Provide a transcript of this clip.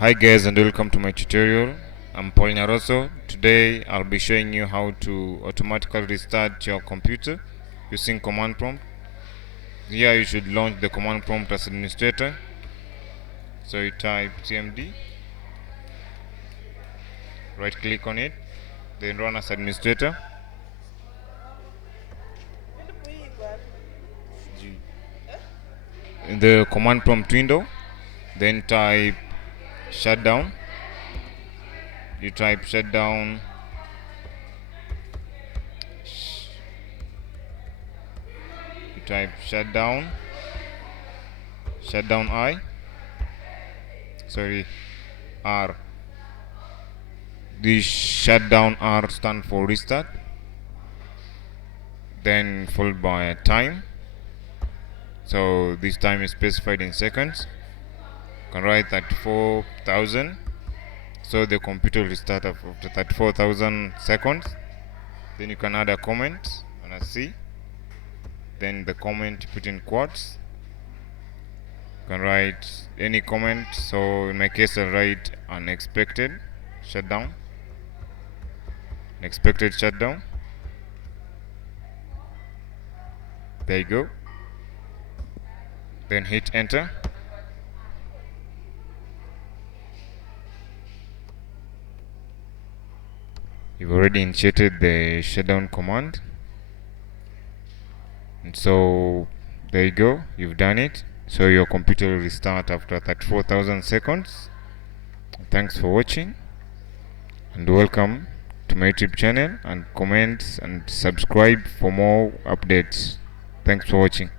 Hi guys and welcome to my tutorial. I'm Paul Nyaroso. Today I'll be showing you how to automatically restart your computer using command prompt. Here you should launch the command prompt as administrator. So you type cmd, right click on it, then run as administrator. In the command prompt window, then type shutdown. You type shutdown. You type shutdown. Shutdown R. The shutdown R stand for restart. Then followed by a time. So this time is specified in seconds. You can write 34,000. So the computer will restart after 34,000 seconds. Then you can add a comment and a C. Then the comment you put in quotes. You can write any comment. So in my case I'll write unexpected shutdown. Unexpected shutdown. There you go. Then hit enter. You've already initiated the shutdown command, and so there you go, you've done it. So your computer will restart after 34,000 seconds. Thanks for watching and welcome to my YouTube channel, and comment and subscribe for more updates. Thanks for watching.